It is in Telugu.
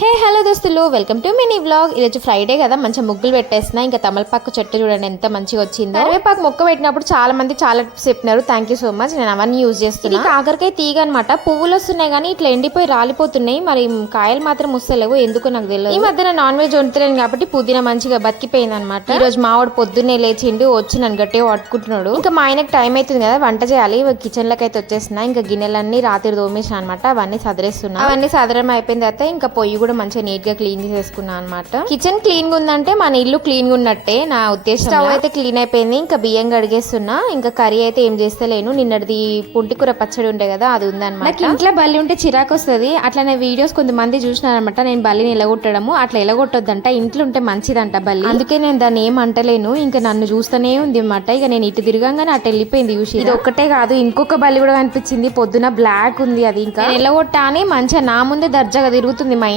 హే హలో దోస్తులు. వెల్కమ్ టు మినీ వ్లాగ్ ఈరోజు ఫ్రైడే కదా మంచిగా ముగ్గులు పెట్టేస్తున్నా. ఇంకా తమలపాకు చెట్టు చూడండి ఎంత మంచిగా వచ్చిందో. కరివేపాకు మొక్క పెట్టినప్పుడు చాలా మంది చాలా చెప్పినారు. థ్యాంక్ యూ సో మచ్ నేను అవన్నీ యూజ్ చేస్తున్నా. కాకరకాయ తీగ అనమాట పువ్వులు వస్తున్నాయి కానీ ఇట్లా ఎండిపోయి రాలిపోతున్నాయి. మరి కాయలు మాత్రం వస్తలేవు. ఎందుకో నాకు తెలియదు. ఈ మధ్యన నాన్ వెజ్ వండుతలేను కాబట్టి పుదీనా మంచిగా బతికిపోయింది అనమాట ఈ రోజు మావాడు పొద్దున్నే లేచిండు వచ్చి నన్ను గట్టిగా పట్టుకుంటున్నాడు. ఇంకా మా ఆయనకు టైం అవుతుంది కదా వంట చేయాలి. కిచెన్లోకి అయితే వచ్చేస్తున్నా. ఇంకా గిన్నెలన్నీ రాత్రి దోమేసిన అనమాట అవన్నీ సదరేస్తున్నా. అవన్నీ సదరం అయిపోయిన తర్వాత ఇంకా పొయ్యి కూడా మంచిగా నీట్గా క్లీన్ చేసేసుకున్నా అనమాట కిచెన్ క్లీన్గా ఉందంటే మన ఇల్లు క్లీన్గా ఉన్నట్టే నా ఉద్దేశం. స్టవ్ అయితే క్లీన్ అయిపోయింది ఇంకా బియ్యం కడిగేస్తున్నా ఇంకా కర్రీ అయితే ఏం చేస్తలేను. నిన్నటిది పుంటికూర పచ్చడి ఉండే కదా అది ఉందన్నమాట. నాకు ఇంట్లో బల్లి ఉంటే చిరాకు వస్తుంది. అట్లనే వీడియోస్ కొంతమంది చూసినారనమాట నేను బల్లిని ఎలగొట్టడము. అట్లా ఎలగొట్టొద్దంట ఇంట్లో ఉంటే మంచిదంట బల్లి. అందుకే నేను దాన్ని ఏం అంటలేను ఇంకా నన్ను చూస్తూనే ఉంది అన్నమాట. ఇక నేను ఇటు తిరగంగానే అటు వెళ్ళిపోయింది చూసి ఇది ఒక్కటే కాదు ఇంకొక బల్లి కూడా కనిపించింది. పొద్దున బ్లాక్ ఉంది అది ఇంకా. ఎలగొట్టా అని మంచిగా నా ముందే దర్జాగా తిరుగుతుంది మా